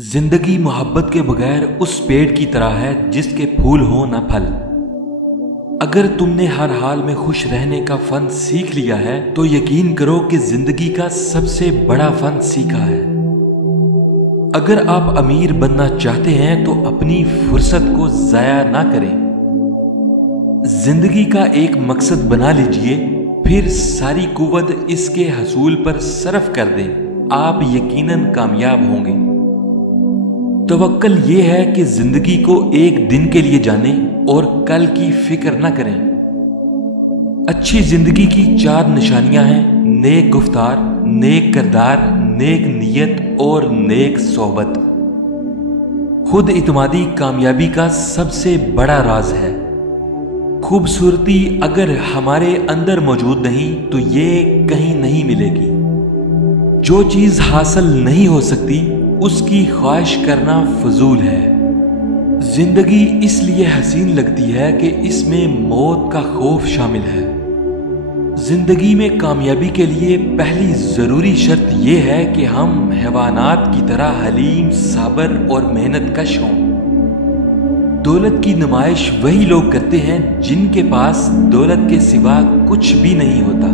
जिंदगी मोहब्बत के बगैर उस पेड़ की तरह है जिसके फूल हो न फल। अगर तुमने हर हाल में खुश रहने का फन सीख लिया है तो यकीन करो कि जिंदगी का सबसे बड़ा फन सीखा है। अगर आप अमीर बनना चाहते हैं तो अपनी फुर्सत को जाया ना करें। जिंदगी का एक मकसद बना लीजिए, फिर सारी कुव्वत इसके हसूल पर सर्फ कर दें, आप यकीनन कामयाब होंगे। तवक्कल ये है कि जिंदगी को एक दिन के लिए जानें और कल की फिक्र न करें। अच्छी जिंदगी की 4 निशानियां हैं: नेक गुफ्तार, नेक किरदार, नेक नियत और नेक सोहबत। खुद इत्मादी कामयाबी का सबसे बड़ा राज है। खूबसूरती अगर हमारे अंदर मौजूद नहीं तो ये कहीं नहीं मिलेगी। जो चीज हासिल नहीं हो सकती उसकी ख्वाहिश करना फजूल है। जिंदगी इसलिए हसीन लगती है कि इसमें मौत का खौफ शामिल है। जिंदगी में कामयाबी के लिए पहली जरूरी शर्त यह है कि हम हैवानात की तरह हलीम, साबर और मेहनत कश हों। दौलत की नुमाइश वही लोग करते हैं जिनके पास दौलत के सिवा कुछ भी नहीं होता।